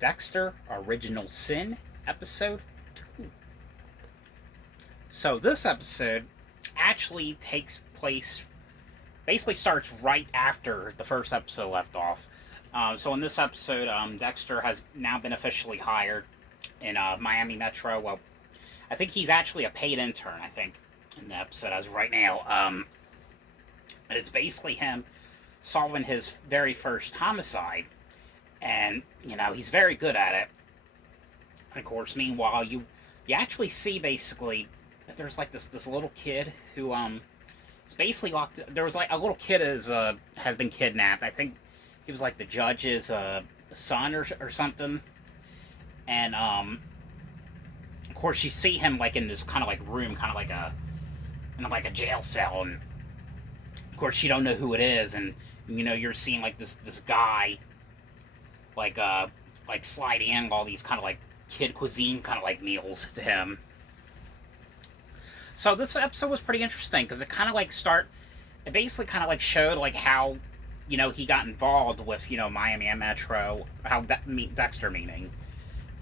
Dexter Original Sin, episode 2. So this episode actually takes place, basically starts right after the first episode left off. So in this episode, Dexter has now been officially hired in Miami Metro. Well, I think he's actually a paid intern, I think, in the episode as of right now. And it's basically him solving his very first homicide. And, he's very good at it. And of course, meanwhile, you actually see basically that there's like this little kid who is basically locked. There was like a little kid has been kidnapped. I think he was like the judge's son or something. And of course, you see him like in this kind of like room, kind of like a jail cell, and of course you don't know who it is, and you're seeing like this guy like sliding in all these kind of like kid cuisine kind of like meals to him. So this episode was pretty interesting because it basically kind of like showed like how he got involved with Miami Metro, how Dexter meaning,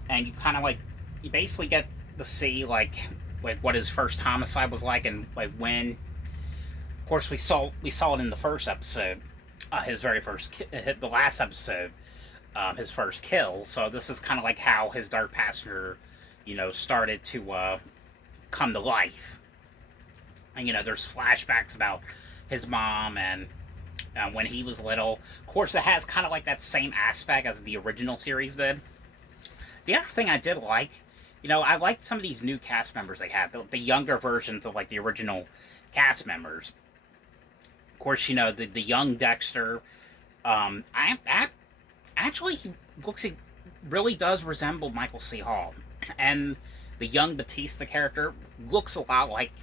and you basically get to see like what his first homicide was like, and like when, of course, we saw it in the first episode, his very first the last episode, his first kill. So this is kind of like how his dark passenger started to come to life. And there's flashbacks about his mom and when he was little. Of course, it has kind of like that same aspect as the original series did. The other thing I did like, I liked some of these new cast members they had, the younger versions of like the original cast members. Of course, the young Dexter. Actually, he really does resemble Michael C. Hall, and the young Batista character looks a lot like.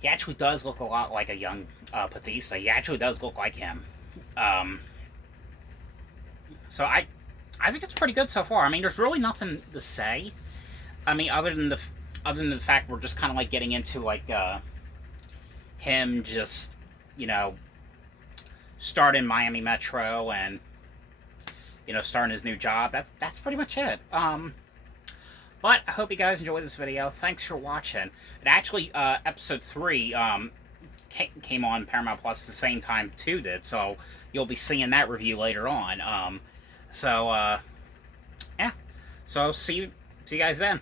He actually does look a lot like a young Batista. He actually does look like him. So I think it's pretty good so far. I mean, there's really nothing to say. I mean, other than the fact we're just kind of like getting into like him just starting Miami Metro and starting his new job. That's pretty much it. But I hope you guys enjoyed this video. Thanks for watching. And actually, episode 3 came on Paramount Plus at the same time 2 did, so you'll be seeing that review later on. Yeah. So see you guys then.